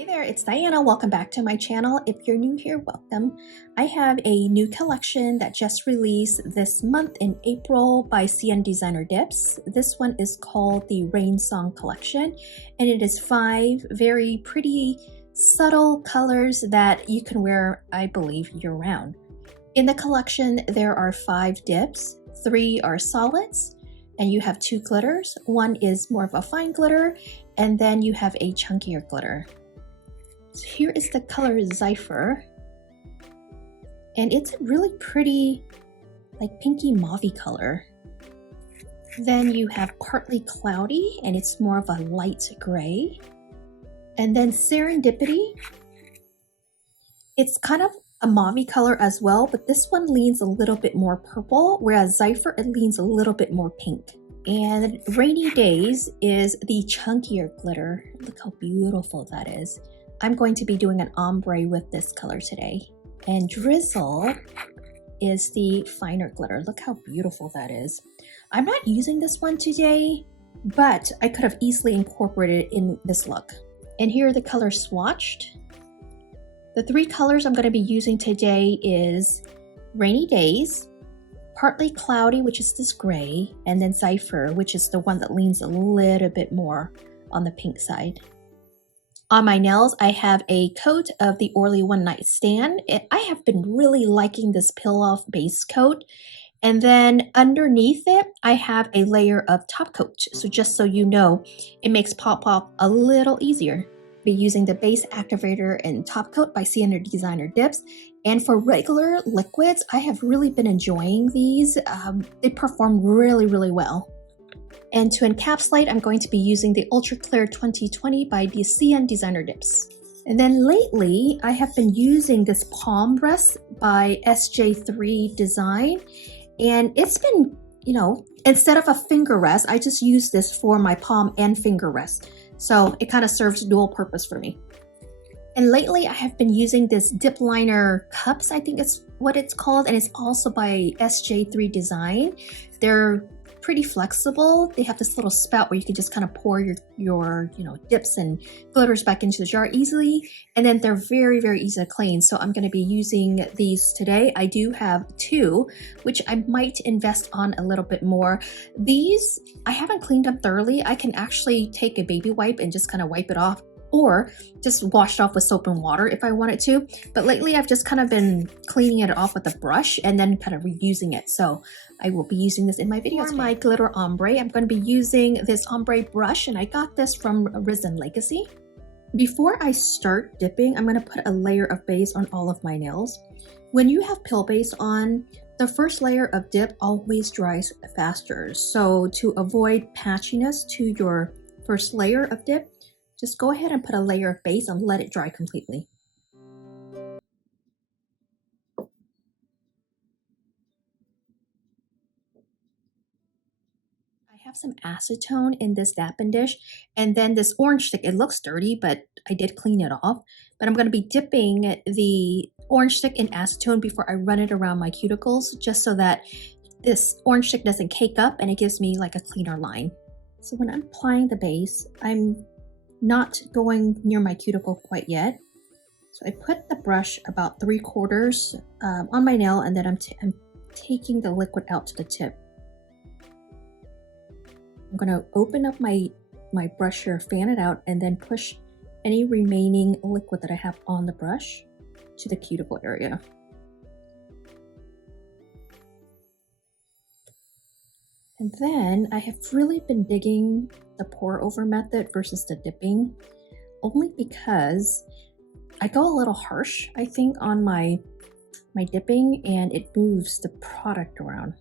Hey there, it's Diana. Welcome back to my channel. If you're new here, welcome. I have a new collection that just released this month in April by CN Designer Dips. This one is called the Rain Song Collection, and it is 5 very pretty, subtle colors that you can wear, I believe, year-round. In the collection, there are 5 dips, 3 are solids, and you have 2 glitters. One is more of a fine glitter, and then you have a chunkier glitter. So here is the color Zephyr, and it's a really pretty, like pinky mauvey color. Then you have partly cloudy, and it's more of a light gray. And then serendipity, it's kind of a mauvey color as well, but this one leans a little bit more purple, whereas Zephyr, it leans a little bit more pink. And Rainy Days is the chunkier glitter. Look how beautiful that is. I'm going to be doing an ombre with this color today. And Drizzle is the finer glitter. Look how beautiful that is. I'm not using this one today, but I could have easily incorporated it in this look. And here are the colors swatched. The 3 colors I'm going to be using today is Rainy Days, partly cloudy, which is this gray, and then Zephyr, which is the one that leans a little bit more on the pink side. On my nails, I have a coat of the Orly One Night Stand. I have been really liking this peel-off base coat. And then underneath it, I have a layer of top coat. So just so you know, it makes pop-off a little easier. I'll be using the base activator and top coat by CN Designer Dips. And for regular liquids, I have really been enjoying these. They perform really, really well. And to encapsulate, I'm going to be using the Ultra Clear 2020 by the CN Designer Dips. And then lately, I have been using this palm rest by 𝓓𝓲𝓵 and it's been, you know, instead of a finger rest, I just use this for my palm and finger rest. So it kind of serves dual purpose for me. And lately, I have been using this dip liner cups, I think it's what it's called, and it's also by 𝓓𝓲𝓵. They're pretty flexible. They have this little spout where you can just kind of pour your dips and glitters back into the jar easily, and then they're very, very easy to clean. So I'm going to be using these today. I do have 2, which I might invest on a little bit more. These, I haven't cleaned them thoroughly. I can actually take a baby wipe and just kind of wipe it off, or just wash it off with soap and water if I wanted to. But lately I've just kind of been cleaning it off with a brush and then kind of reusing it. So I will be using this in my videos. For my glitter ombre, I'm going to be using this ombre brush, and I got this from 𝓓𝓲𝓵𝓸𝓵𝓼. Before I start dipping, I'm going to put a layer of base on all of my nails. When you have peel base on, the first layer of dip always dries faster. So to avoid patchiness to your first layer of dip, just go ahead and put a layer of base and let it dry completely. I have some acetone in this dapping dish, and then this orange stick. It looks dirty, but I did clean it off. But I'm going to be dipping the orange stick in acetone before I run it around my cuticles, just so that this orange stick doesn't cake up and it gives me like a cleaner line. So when I'm applying the base, I'm not going near my cuticle quite yet. So I put the brush about 3/4 on my nail, and then I'm taking the liquid out to the tip. I'm going to open up my brush here, fan it out, and then push any remaining liquid that I have on the brush to the cuticle area. And then I have really been digging the pour over method versus the dipping, only because I go a little harsh, I think, on my dipping, and it moves the product around.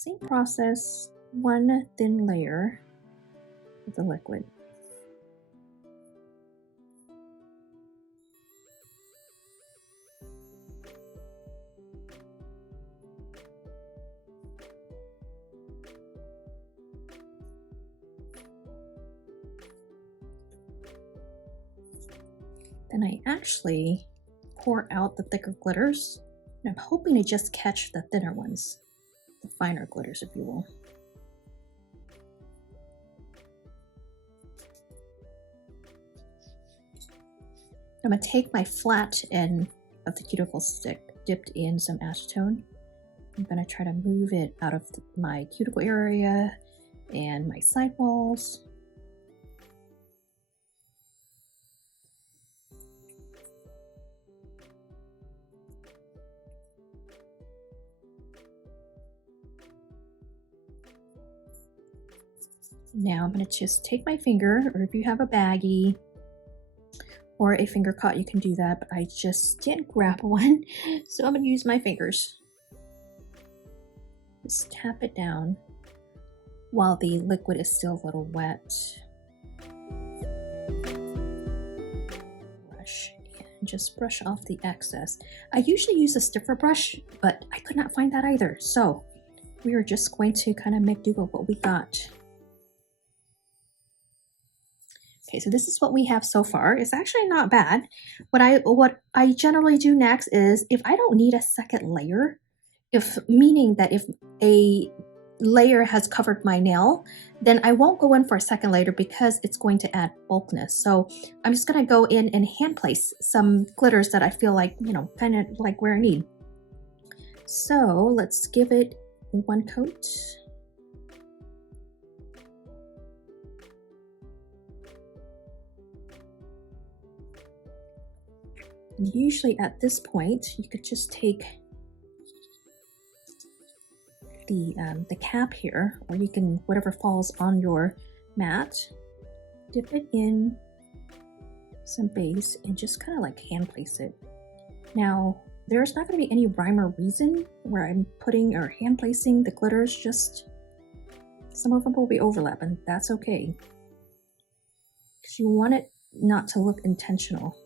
Same process, one thin layer of the liquid. Then I actually pour out the thicker glitters, and I'm hoping to just catch the thinner ones, the finer glitters, if you will. I'm going to take my flat end of the cuticle stick dipped in some acetone. I'm going to try to move it out of my cuticle area and my side walls. Now I'm going to just take my finger, or if you have a baggie or a finger cut, you can do that, but I just didn't grab one, so I'm going to use my fingers. Just tap it down while the liquid is still a little wet. Brush, and just brush off the excess. I usually use a stiffer brush, but I could not find that either, so we are just going to kind of make do with what we got. Okay, so this is what we have so far. It's actually not bad. What I generally do next is, if I don't need a second layer, meaning that if a layer has covered my nail, then I won't go in for a second layer because it's going to add bulkness. So I'm just gonna go in and hand place some glitters that I feel like, you know, kind of like where I need. So let's give it one coat. Usually at this point, you could just take the cap here, or you can, whatever falls on your mat, dip it in some base and just kind of like hand place it. Now, there's not going to be any rhyme or reason where I'm putting or hand placing the glitters, just some of them will be overlapping. That's okay, because you want it not to look intentional.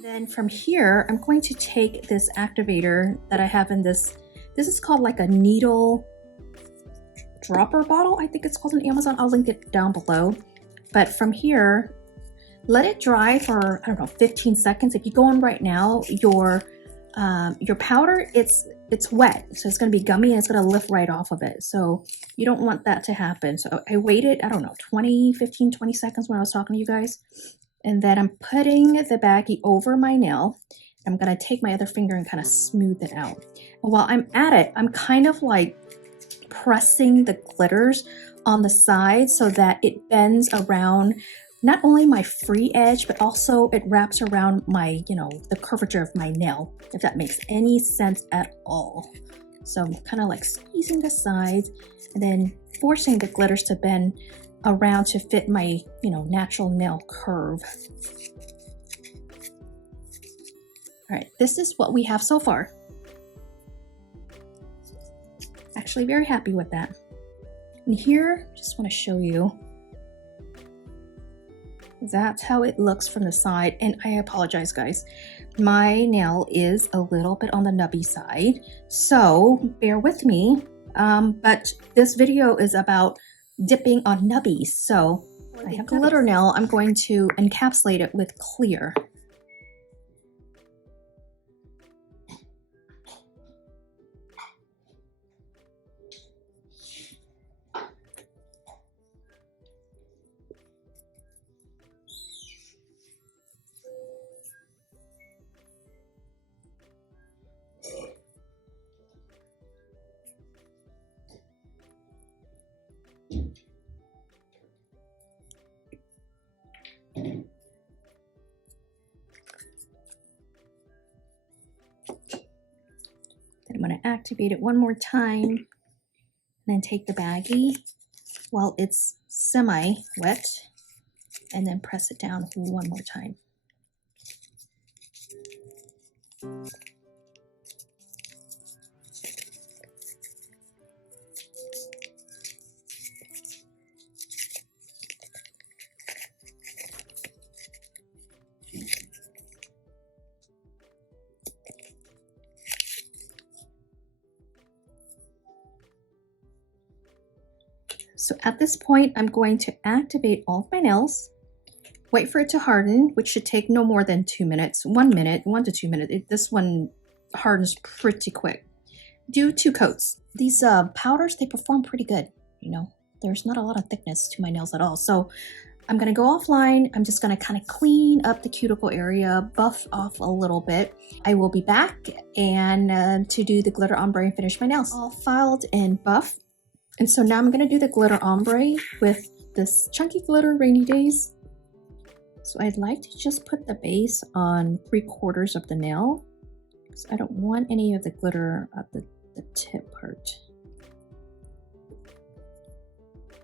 Then from here, I'm going to take this activator that I have in this is called like a needle dropper bottle, I think it's called on Amazon. I'll link it down below. But from here, let it dry for, I don't know, 15 seconds. If you go on right now, your powder, it's wet, so it's going to be gummy and it's going to lift right off of it. So you don't want that to happen. So I waited, I don't know, 20 seconds when I was talking to you guys. And then I'm putting the baggie over my nail. I'm going to take my other finger and kind of smooth it out. And while I'm at it, I'm kind of like pressing the glitters on the side so that it bends around not only my free edge, but also it wraps around my, you know, the curvature of my nail, if that makes any sense at all. So I'm kind of like squeezing the sides and then forcing the glitters to bend around to fit my, you know, natural nail curve. All right, this is what we have so far. Actually very happy with that. And here, just want to show you, that's how it looks from the side. And I apologize, guys, my nail is a little bit on the nubby side, so bear with me. But this video is about dipping on nubbies. So I have glitter nail. I'm going to encapsulate it with clear. I'm going to activate it one more time, and then take the baggie while it's semi-wet, and then press it down one more time. So at this point, I'm going to activate all of my nails, wait for it to harden, which should take no more than 2 minutes, 1 minute, 1 to 2 minutes. This one hardens pretty quick. Do 2 coats. These powders, they perform pretty good. You know, there's not a lot of thickness to my nails at all. So I'm gonna go offline. I'm just gonna kind of clean up the cuticle area, buff off a little bit. I will be back and to do the glitter ombre and finish my nails. All filed and buff. And so now I'm going to do the glitter ombre with this chunky glitter Rainy Days. So I'd like to just put the base on 3/4 of the nail, because I don't want any of the glitter at the tip part.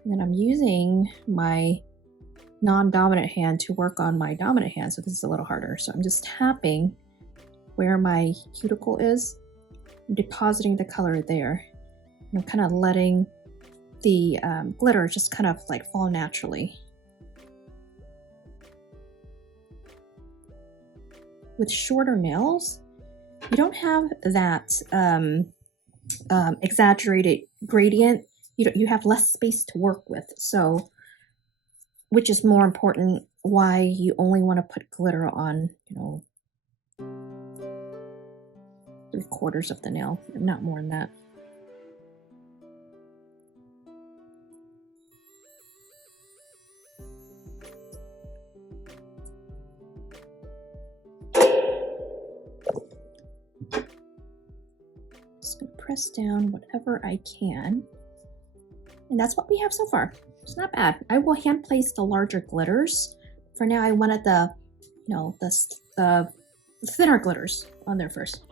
And then I'm using my non-dominant hand to work on my dominant hand, so this is a little harder. So I'm just tapping where my cuticle is, depositing the color there. And I'm kind of letting the glitter just kind of like fall naturally. With shorter nails, you don't have that exaggerated gradient. You have less space to work with, so which is more important why you only want to put glitter on, you know, 3/4 of the nail, not more than that. Just gonna press down whatever I can. And that's what we have so far. It's not bad. I will hand place the larger glitters. For now, I wanted the, you know, the thinner glitters on there first.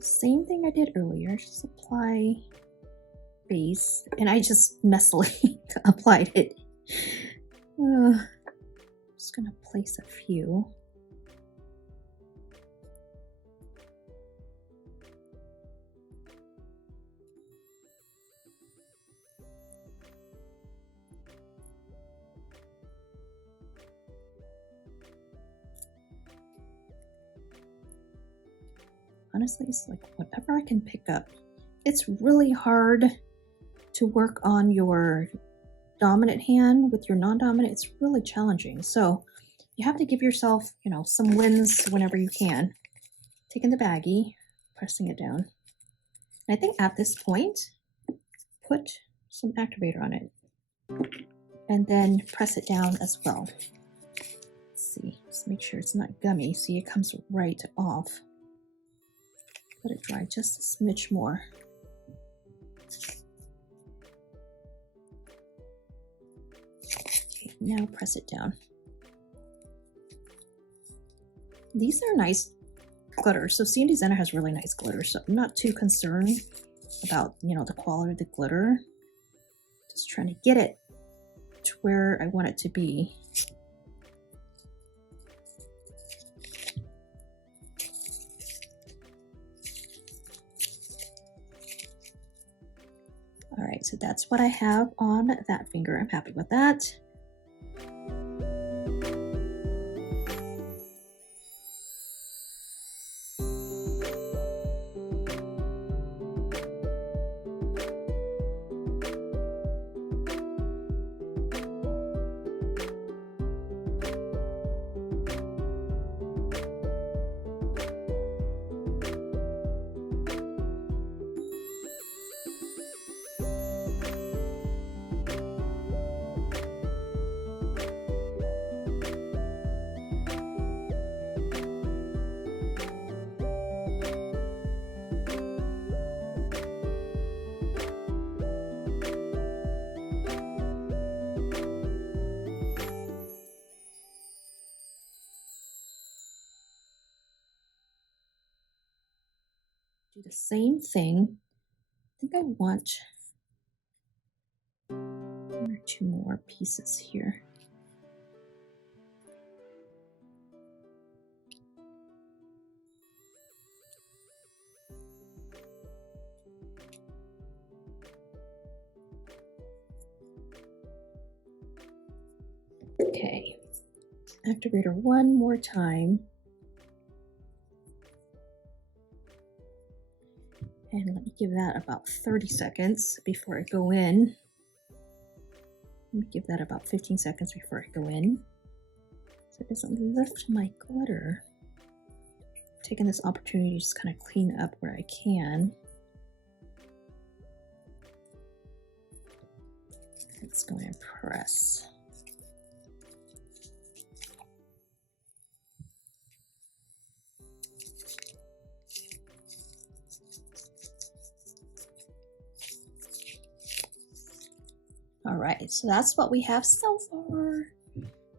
Same thing I did earlier, just apply base, and I just messily applied it. Just gonna place a few. Honestly, it's like whatever I can pick up. It's really hard to work on your dominant hand with your non-dominant. It's really challenging. So you have to give yourself, you know, some wins whenever you can. Taking the baggie, pressing it down. And I think at this point, put some activator on it. And then press it down as well. Let's see, just make sure it's not gummy. See, it comes right off. Let it dry just a smidge more. Okay, now press it down. These are nice glitters. So 𝓤𝓼 𝓒𝓸𝓵 has really nice glitter, so I'm not too concerned about, you know, the quality of the glitter. Just trying to get it to where I want it to be. All right, so that's what I have on that finger. I'm happy with that. Do the same thing. I think I want 1 or 2 more pieces here. Okay, activator 1 more time. And let me give that about 30 seconds before I go in. Let me give that about 15 seconds before I go in, so it doesn't lift my glitter. I'm taking this opportunity to just kind of clean up where I can. Let's go and press. All right, so that's what we have so far.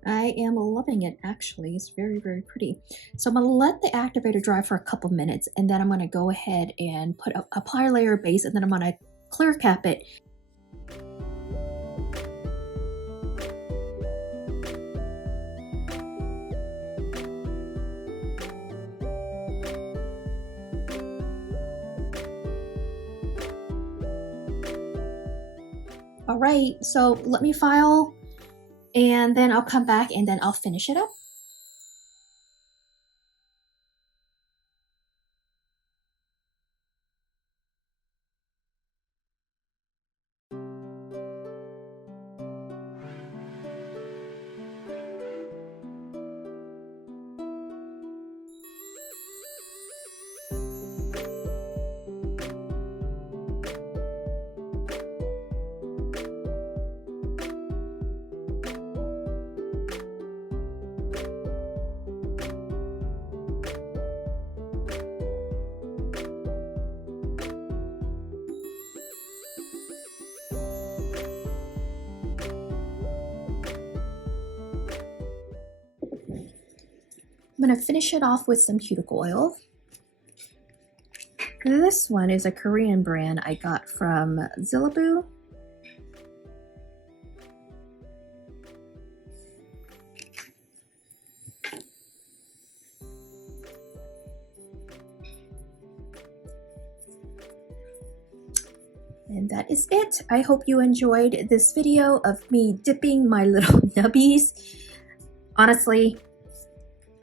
I am loving it, actually. It's very, very pretty. So I'm gonna let the activator dry for a couple minutes, and then I'm gonna go ahead and apply a layer of base, and then I'm gonna clear cap it. All right, so let me file, and then I'll come back and then I'll finish it up. I'm going to finish it off with some cuticle oil. This one is a Korean brand I got from 𝓕𝓲𝓵. And that is it. I hope you enjoyed this video of me dipping my little nubbies. Honestly,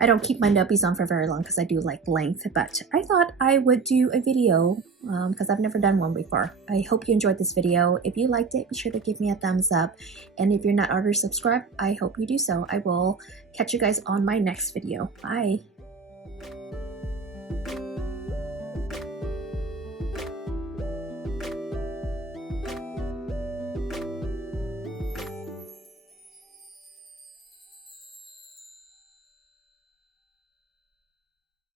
I don't keep my nubbies on for very long because I do like length, but I thought I would do a video because I've never done one before. I hope you enjoyed this video. If you liked it, be sure to give me a thumbs up. And if you're not already subscribed, I hope you do so. I will catch you guys on my next video. Bye.